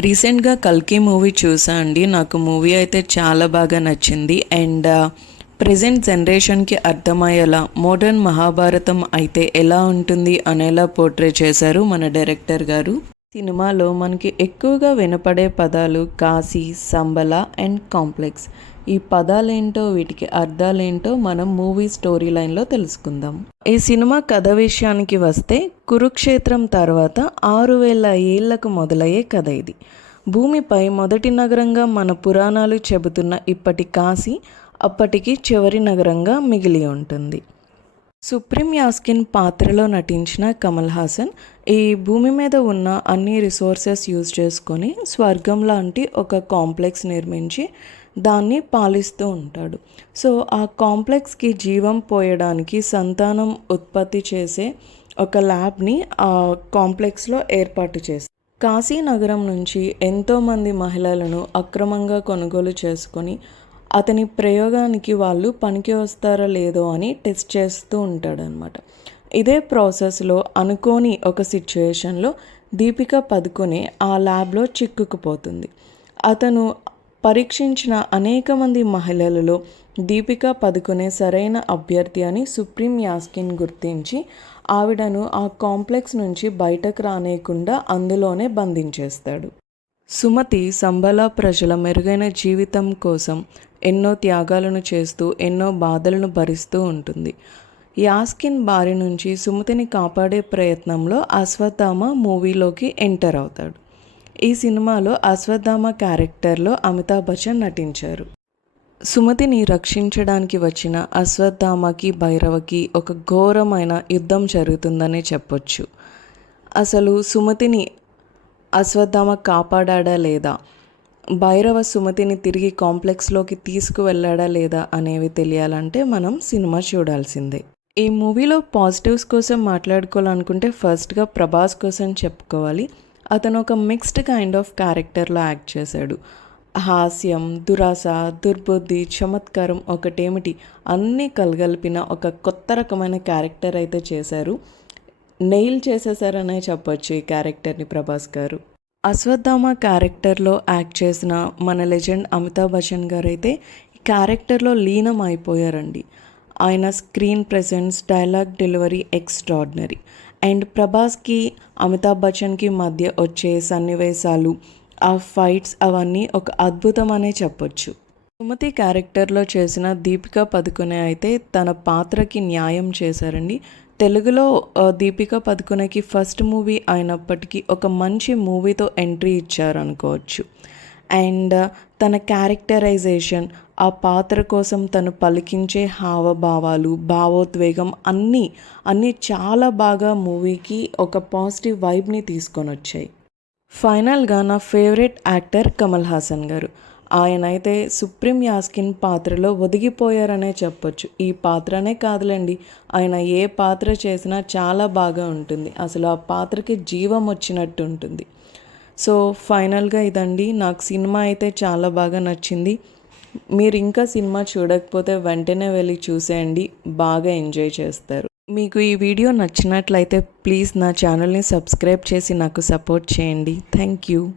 రీసెంట్గా కల్కి మూవీ చూసా అండి. నాకు మూవీ అయితే చాలా బాగా నచ్చింది. అండ్ ప్రజెంట్ జనరేషన్కి అర్థమయ్యేలా మోడర్న్ మహాభారతం అయితే ఎలా ఉంటుంది అనేలా పోర్ట్రే చేశారు మన డైరెక్టర్ గారు. సినిమాలో మనకి ఎక్కువగా వినపడే పదాలు కాశీ సంబల అండ్ కాంప్లెక్స్. ఈ పదాలేంటో వీటికి అర్థాలేంటో మనం మూవీ స్టోరీ లైన్లో తెలుసుకుందాం. ఈ సినిమా కథ విషయానికి వస్తే కురుక్షేత్రం తర్వాత ఆరు వేల ఏళ్ళకు మొదలయ్యే కథ ఇది. భూమిపై మొదటి నగరంగా మన పురాణాలు చెబుతున్న ఇప్పటి కాశీ అప్పటికి చివరి నగరంగా మిగిలి ఉంటుంది. సుప్రీం యాస్కిన్ పాత్రలో నటించిన కమల్ హాసన్ ఈ భూమి మీద ఉన్న అన్ని రిసోర్సెస్ యూజ్ చేసుకొని స్వర్గం లాంటి ఒక కాంప్లెక్స్ నిర్మించి దాన్ని పాలిస్తూ ఉంటాడు. సో ఆ కాంప్లెక్స్కి జీవం పోయడానికి సంతానం ఉత్పత్తి చేసే ఒక ల్యాబ్ని ఆ కాంప్లెక్స్లో ఏర్పాటు చేస్తారు కాశీ నగరం నుంచి ఎంతోమంది మహిళలను అక్రమంగా కొనుగోలు చేసుకొని అతని ప్రయోగానికి వాళ్ళు పనికి వస్తారో లేదో అని టెస్ట్ చేస్తూ ఉంటాడనమాట ఇదే ప్రాసెస్లో అనుకోని ఒక సిచ్యుయేషన్లో దీపిక పదుకునే ఆ ల్యాబ్లో చిక్కుకుపోతుంది. అతను పరీక్షించిన అనేక మంది మహిళలలో దీపిక పదుకునే సరైన అభ్యర్థి అని సుప్రీం యాస్కిన్ గుర్తించి ఆవిడను ఆ కాంప్లెక్స్ నుంచి బయటకు రానేయకుండా అందులోనే బంధించేస్తాడు. సుమతి సంబల ప్రజల మెరుగైన జీవితం కోసం ఎన్నో త్యాగాలను చేస్తూ ఎన్నో బాధలను భరిస్తూ ఉంటుంది. యాస్కిన్ బారి నుంచి సుమతిని కాపాడే ప్రయత్నంలో అశ్వత్థామ మూవీలోకి ఎంటర్ అవుతాడు. ఈ సినిమాలో అశ్వత్థామ క్యారెక్టర్లో అమితాబ్ బచ్చన్ నటించారు. సుమతిని రక్షించడానికి వచ్చిన అశ్వత్థామకి భైరవకి ఒక ఘోరమైన యుద్ధం జరుగుతుందనే చెప్పొచ్చు. అసలు సుమతిని అశ్వత్థామ కాపాడా లేదా? భైరవ సుమతిని తిరిగి కాంప్లెక్స్లోకి తీసుకువెళ్ళాడా లేదా అనేవి తెలియాలంటే మనం సినిమా చూడాల్సిందే. ఈ మూవీలో పాజిటివ్స్ కోసం మాట్లాడుకోవాలనుకుంటే ఫస్ట్గా ప్రభాస్ కోసం చెప్పుకోవాలి. అతను ఒక మిక్స్డ్ కైండ్ ఆఫ్ క్యారెక్టర్లో యాక్ట్ చేశాడు. హాస్యం దురాశ దుర్బుద్ధి చమత్కారం ఒకటేమిటి? అన్నీ కలగలిపిన ఒక కొత్త రకమైన క్యారెక్టర్ అయితే చేశారు. నెయిల్ చేసేసారనే చెప్పొచ్చు ఈ క్యారెక్టర్ని ప్రభాస్ గారు. అశ్వత్థామ క్యారెక్టర్లో యాక్ట్ చేసిన మన లెజెండ్ అమితాబ్ బచ్చన్ గారు అయితే ఈ క్యారెక్టర్లో లీనం అయిపోయారండి. ఆయన screen presence dialogue delivery extraordinary. And ప్రభాస్కి Amitabh బచ్చన్కి మధ్య వచ్చే సన్నివేశాలు ఆ ఫైట్స్ అవన్నీ ఒక అద్భుతం అనే చెప్పొచ్చు. సుమతి క్యారెక్టర్లో చేసిన దీపికా పదుకునే అయితే తన పాత్రకి న్యాయం చేశారండి. తెలుగులో దీపిక పదుకునేకి ఫస్ట్ మూవీ అయినప్పటికీ ఒక మంచి మూవీతో ఎంట్రీ ఇచ్చారనుకోవచ్చు. అండ్ తన క్యారెక్టరైజేషన్ ఆ పాత్ర కోసం తను పలికించే హావభావాలు భావోద్వేగం అన్నీ అన్నీ చాలా బాగా మూవీకి ఒక పాజిటివ్ వైబ్ని తీసుకొని వచ్చాయి ఫైనల్గా నా ఫేవరెట్ యాక్టర్ కమల్ హాసన్ గారు. ఆయన అయితే సుప్రీం యాస్కిన్ పాత్రలో ఒదిగిపోయారనే చెప్పొచ్చు. ఈ పాత్రనే కాదులేండి ఆయన ఏ పాత్ర చేసినా చాలా బాగా ఉంటుంది. అసలు ఆ పాత్రకి జీవం వచ్చినట్టు ఉంటుంది. సో ఫైనల్గా ఇదండి. నాకు సినిమా అయితే చాలా బాగా నచ్చింది. మీరు ఇంకా సినిమా చూడకపోతే వెంటనే వెళ్ళి చూసేయండి. బాగా ఎంజాయ్ చేస్తారు. మీకు ఈ వీడియో నచ్చినట్లయితే ప్లీజ్ నా ఛానల్ని సబ్స్క్రైబ్ చేసి నాకు సపోర్ట్ చేయండి. Thank you.